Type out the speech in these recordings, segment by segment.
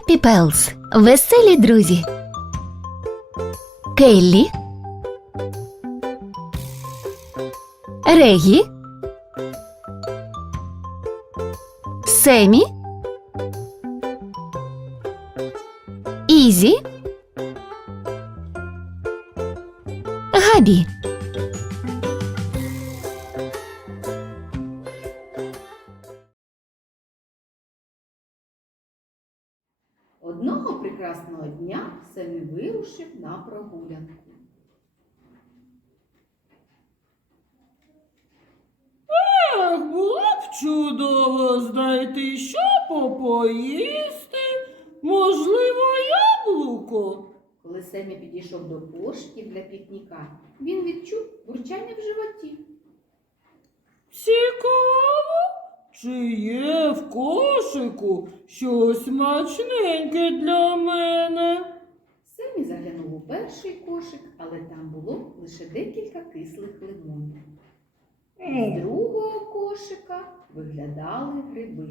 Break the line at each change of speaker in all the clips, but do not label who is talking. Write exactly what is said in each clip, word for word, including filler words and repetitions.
Хеппі Пелс. Веселі друзі. Келлі, Регі, Семі, Ізі, Габі.
Одного прекрасного дня Семі вирушив на прогулянку.
Ех, було б чудово знайти, що попоїсти, можливо, яблуко.
Коли Семі підійшов до кошиків для пікніка, він відчув бурчання в животі.
Цікаво, чи є в кошику щось смачненьке для мене?
Семі заглянув у перший кошик, але там було лише декілька кислих лимонів. З другого кошика виглядали гриби.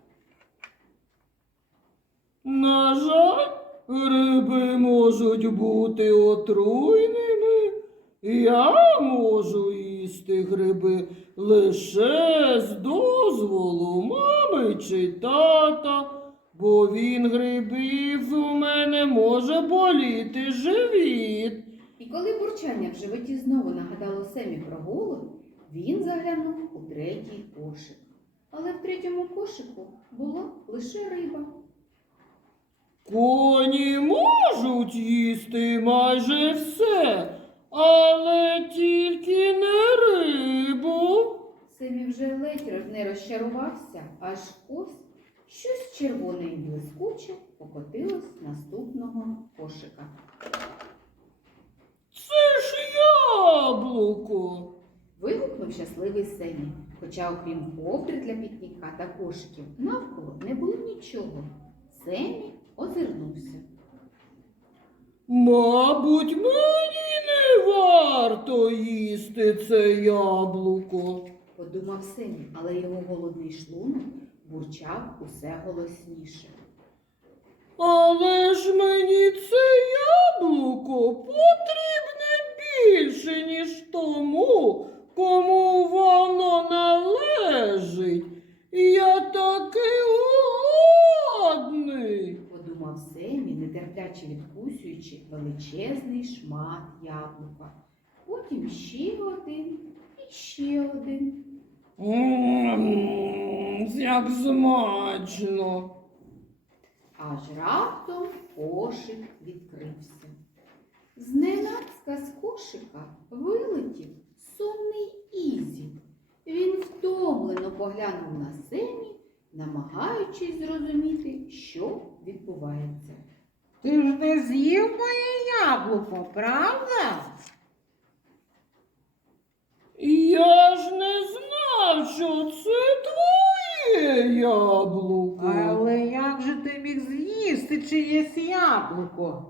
На жаль, гриби можуть бути отруйними. Я можу їсти гриби лише з дозволу мами чи тата, бо він грибів у мене може боліти живіт.
І коли бурчання в животі знову нагадало Семі про голод, він заглянув у третій кошик. Але в третьому кошику була лише риба.
Коні можуть їсти майже все, але тільки не рибу.
Семі вже ледь не розчарувався, аж ось щось червоне і блискуче покотилось з наступного кошика.
Це ж яблуко.
Вигукнув щасливий Семі, хоча окрім ковдри для пікніка та кошиків навколо не було нічого. Семі озирнувся.
Мабуть, мені не варто їсти це яблуко.
Подумав Семі, але його голодний шлунок бурчав усе голосніше.
Але ж мені це яблуко потрібне більше, ніж тому, кому воно належить. Я такий голодний.
Подумав Семі, нетерпляче відкусюючи величезний шмат яблука. Потім ще один і ще один.
Ммм, як смачно.
Аж раптом кошик відкрився. Зненацька з кошика вилетів сонний Ізі. Він втомлено поглянув на Семі, намагаючись зрозуміти, що відбувається.
Ти ж не з'їв моє яблуко, правда?
Я ж не знав, що це твоє яблуко.
Але як же ти міг з'їсти чиєсь яблуко?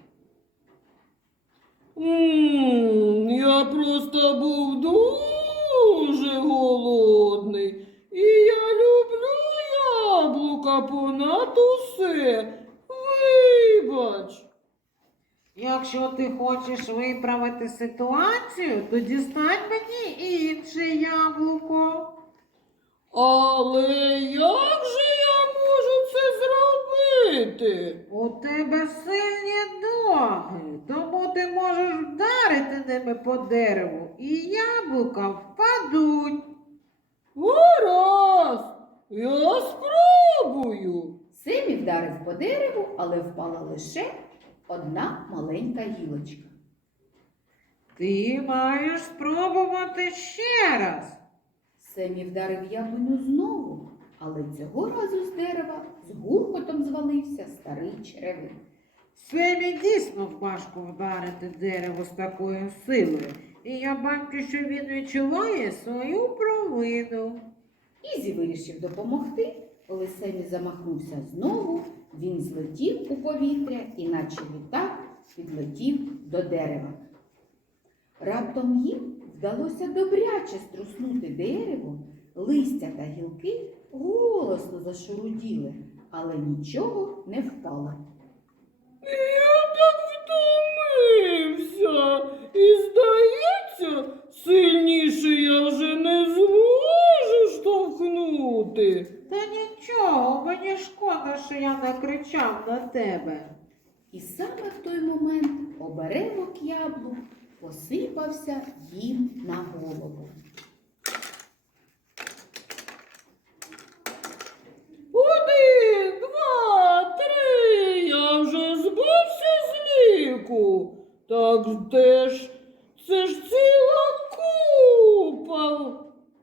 М, Я просто був дуже голодний. І я люблю яблука понад усе. Вибач.
Якщо ти хочеш виправити ситуацію, то дістань мені інше яблуко.
Але як же я можу це зробити?
У тебе сильні ноги, тому ти можеш вдарити ними по дереву, і яблука впадуть.
Гаразд, я спробую.
Семі вдарив по дереву, але впала лише одна маленька гілочка.
Ти маєш спробувати ще раз.
Семі вдарив яблуню знову, але цього разу з дерева з гуркотом звалився старий черевик.
Семі дійсно важко вдарити дерево з такою силою, і я бачу, що він відчуває свою провину.
Ізі вирішив допомогти. Коли Семі замахнувся знову, він злетів у повітря і наче літак підлетів до дерева. Раптом їм вдалося добряче струснути дерево, листя та гілки голосно зашуруділи, але нічого не впало.
Я так втомився. І, здається, сильніше я вже не зможу штовхнути.
Та нічого, мені шкода, що я не кричав на тебе.
І саме в той момент оберемок яблук посипався їм на голову.
Один, два, три, я вже збився з ліку. Так теж, це ж ціла купа.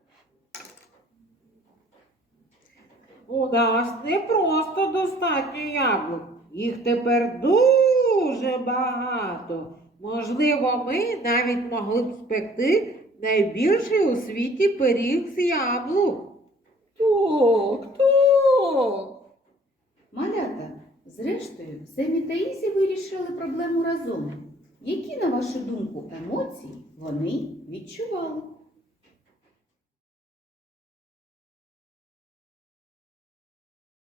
У нас не просто достатньо яблук. Їх тепер дуже багато. Можливо, ми навіть могли б спекти найбільший у світі пиріг з яблук.
Так, так.
Малята, зрештою, Семі та Ізі вирішили проблему разом. Які, на вашу думку, емоції вони відчували?